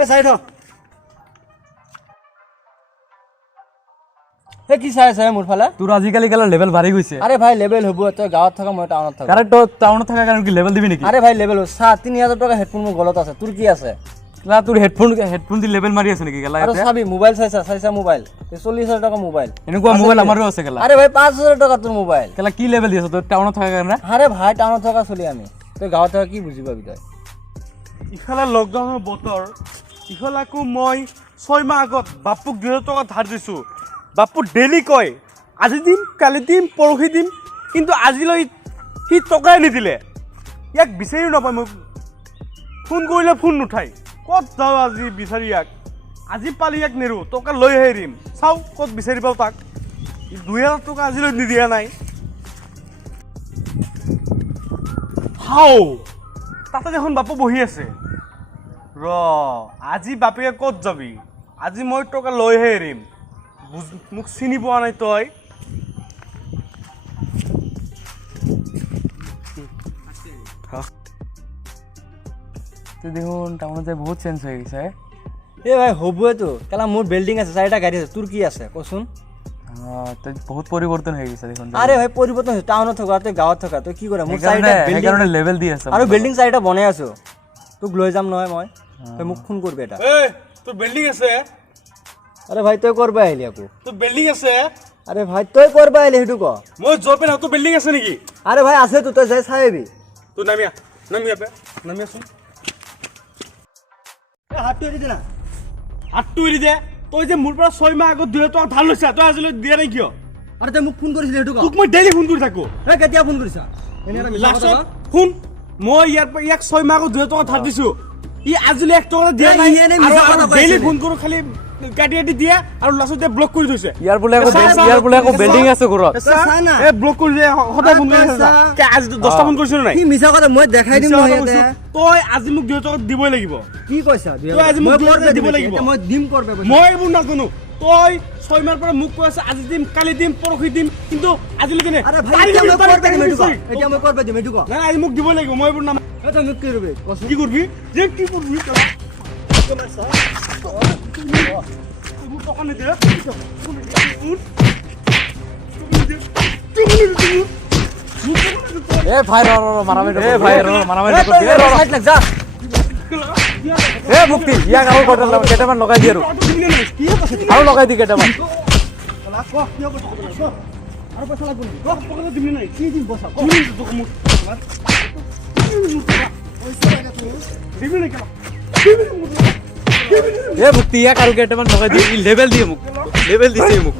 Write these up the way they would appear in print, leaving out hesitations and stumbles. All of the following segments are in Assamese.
এই চাই থ এই কি চাই আছে মোৰ ফালে তোৰ আজিকালি কেলা লেভেল বাঢ়ি গৈছে আৰে ভাই লেভেল হবো তই গাঁৱত থাকা মই টাউনত থাকা কারে তো টাউনত থাকা কারণ কি লেভেল দিবি নাকি আরে ভাই লেভেল 3000 টাকা হেডফোন মোৰ গলত আছে তোৰ কি আছে কেলা তোৰ হেডফোন দি লেভেল মাৰি আছে নেকি কেলা আৰু চাবি মোবাইল চাইছা মোবাইল 40000 টাকা মোবাইল এনেকুৱা মোবাইল আমাৰো আছে কেলা আৰে ভাই 5000 টাকা তোৰ মোবাইল কেলা কি লেভেল দি আছে তোৰ টাউনত থাকা কাৰণে আৰে ভাই টাউনত থাকা চলি আমি তই গাঁৱত থাকা কি বুজি পাবি তই ইফালে লকডাউনৰ বতৰ ইফালাকো মই 6 মাহ আগত বাপুক 2000 টকা ধাৰ দিছো বাপু ডেইলি কয় আজি দিম কালি দিম পৰহি দিম কিন্তু আজিলৈ সি টকাই নিদিলে ইয়াক বিচাৰিও নাপায় মই ফোন কৰিলে ফোন নুঠাই ক'ত যাওঁ আজি বিচাৰি ইয়াক আজি পালি ইয়াক নেৰো টকা লৈ আহিম চাওঁ ক'ত বিচাৰি পাওঁ তাক 2000 টকা আজিলৈ নিদিয়া নাই হাও তাতে দেখোন বাপু বহি আছে ৰ আজি বাপেকে ক'ত যাবি আজি মই টকা লৈহে এৰিম মোক চিনি পোৱা নাই তই তুই দেখোন টাউনত যাই বহুত চেঞ্জ হৈ গৈছে এ ভাই হবুয়ে তো কেলা মোৰ বিল্ডিং আছে 4টা গাড়ী আছে তোৰ কি আছে কচোন তুই বহুত পৰিৱৰ্তন হৈ গৈছে দেখোন আৰে ভাই পৰিৱৰ্তন হৈছে টাউনত থকা তই গাঁৱত থকা তই কি কৰে মোৰ 4টা বিল্ডিং কাৰণে লেভেল দি আছে আৰু বিল্ডিং 4টা বনাই আছো তোক লৈ যাম নহয় মই তই মোক ফোন কৰবি এটা এ তোৰ বিল্ডিং আছে আৰে ভাই তই কৰবা আহিলি আকৌ তোৰ বিল্ডিং আছে আৰে ভাই তই কৰবা আহিলি হেতু ক মই জয় পেন তোৰ বিল্ডিং আছে নেকি আৰে ভাই আছে তো তই যাই চাই আহিবি তোৰ নামিয়াচোন হাতটো এৰি দে না হাতটো এৰি দে তই যে মোৰ পৰা 6 মাহ আগত 2000 টকা ধাৰ লৈছা তই আজিলৈ দিয়া নাই কিয় আৰে তই মোক ফোন কৰিছিলি হেতু ক তোক মই ডেইলি ফোন কৰি থাকো তই কেতিয়া ফোন কৰিছা এনে এটা মিছা কথা লাষ্টত শুন মই ইয়াক 6 মাহ আগত 2000 টকা ধাৰ দিছো ই আজিলৈ 1 টকা দিয়া নাই আৰু ডেইলি ফোন কৰো খালি কাটি দিয়ে আৰু লাষ্টতে ব্লক কৰি থৈছে ইয়াৰ বোলে আকৌ বিল্ডিং আছে ঘৰত চাই না এ ব্লক কৰি দিয়ে সদায় ফোন কৰি আছে কে আজি 10টা ফোন কৰিছিস নাই কি মিছা কথা মই দেখাই দিম নহয় ইয়াতে তই আজি মোক 2000 টকা দিবই লাগিব কি কৈছা তই আজি মোক 2000 টকা দিব লাগিব মই দিম কৰবে মই এইবোৰ নাজানো তই 6 মাহৰ পৰা মোক কৈ আছে আজি দিম কালি দিম পৰহি দিম কিন্তু আজিলৈকে নে আৰে ভাই এতিয়া মই কৰবে দিম হেতু ক এতিয়া মই কৰবে দিম হেতু ক নাই আজি মোক দিব লাগিব মই এইবোৰ নাম তই মোক কি কৰবি কচোন কি কৰবি যে কি কৰবি টকা নিদিয়ে এ ভাই ৰ মাৰামাৰি সাইড লাগ যা এ মুক্তি ইয়াক আৰু কেইটামান লগাই দি আৰু লগাই দি কেইটামান আৰু পইচা লাগব নি পইচা দিবি নাই কি দিম পইচা দিবি নাই কেলা এ মুক্তি ইয়াক আৰু কেইটামান লগাই দি লেভেল দিয়ে মোক লেভেল দিছে মোক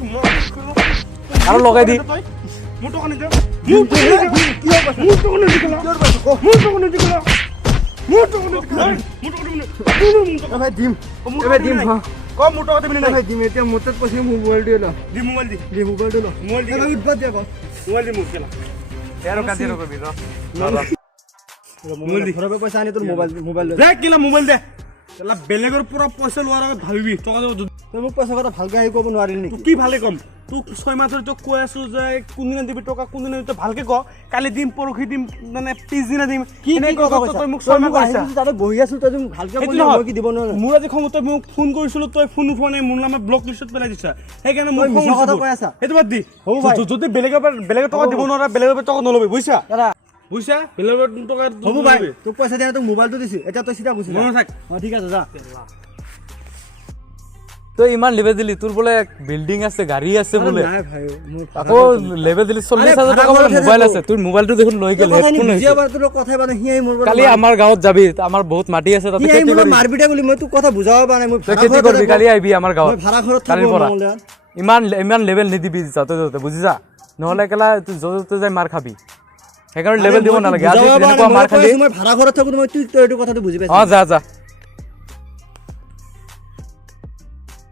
আৰু লগাই দি মোৰ টকা নিদিয়ে মোৰ টকা নিদিয়ে ভাই দিম ক মোৰ টকা দিবি নাই ভাই দিম এতিয়া মোৰ তাত পইচা মোবাইল দি ল দি মোবাইল দি দি মোবাইলটো ল মোবাইল দি উঠবা দিয়া ক মোবাইল দি মোক কেলা আৰু কাটি ৰবি মোবাইল দি ঘৰৰ পইচা আনি তোৰ মোবাইল দে কেলা মোবাইল দে কেলা বেলেগৰ পৰা পইচা লোৱাৰ আগত ভাবিবি টকা তই মোক পইচা কথা ভালকে আহি ক'ব নোৱাৰিলি নেকি কি ভালে কম তোক 6 মাহ ধৰি তোক কৈ আছো যে কোনদিনা দিবি টকা কোনদিনা তই ভালকে ক কালি দিম পৰহি দিম মানে পিছদিনা দিম কি তই মোক 6 মাহ কৈছা তাতে বহি আছো তই ভালকে সেইটো মই কি দিব নোৱাৰো মোৰ আজি খং তই মোক ফোন কৰিছিলো তই ফোন উঠোৱা নাই মোৰ নামে ব্লক লিষ্টত পেলাই দিছা সেইকাৰণে মোক মিছা কথা কৈ আছা সেইটো বাদ দি হ'ব ভাই। যদি বেলেগৰ টকা দিব নোৱাৰা বেলেগৰ টকা নলবি বুজিছা দাদা বুজিছা বেলেগৰ টকা হ'ব ভাই তোক পইচা দিয়া তোক মোবাইলটো দিছি এতিয়া তই চিধা গুচি যা মনত থাক ঠিক আছে যা তই ইমান লেভেল দিলি তোৰ বোলে বিল্ডিং আছে গাড়ী আছে বোলে নাই ভাই মোৰ আকৌ লেভেল দিলি 40000 টকা বোলে মোবাইল আছে তোৰ মোবাইলটো দেখোন লৈ গেল হেডফোন হৈছে তোৰ কথাই বানে হিয়াই মোৰ কালি আমাৰ গাঁৱত যাবি আমাৰ বহুত মাটি আছে তাতে খেতি কৰিবি মাৰবিটা বুলি মই তোক কথা বুজাব পৰা নাই মই খেতি কৰিবি কালি আহিবি আমাৰ গাঁৱত ভাড়া ঘৰত কালিৰ থাকো পৰা ইমান লেভেল নিদিবি যাতে বুজিছা নহলে কেলা তুই যতে যাই মাৰ খাবি সেইকাৰণে লেভেল দিব নালাগে আজি যেনেকুৱা মাৰ খালি মই ভাড়া ঘৰত থাকো মই তুই এইটো কথাটো বুজি পাইছ যা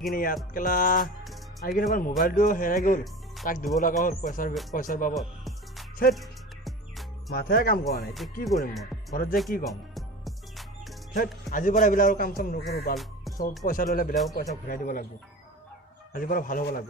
কিনে ইয়াত কেলা আই কিনে মোৰ মোবাইলটো হেৰাই গ'ল তাক দিব লগা হ'ল পইচাৰ বাবদ চেট মাথাই কাম কৰা নাই এতিয়া কি কৰিম মই ঘৰত যে কি ক'ম চেট আজিৰ পৰা এইবিলাকৰ কাম চাম নকৰোঁ ভাল চব পইচা ল'লে বেলেগক পইচা ঘূৰাই দিব লাগিব আজিৰ পৰা ভাল হ'ব লাগিব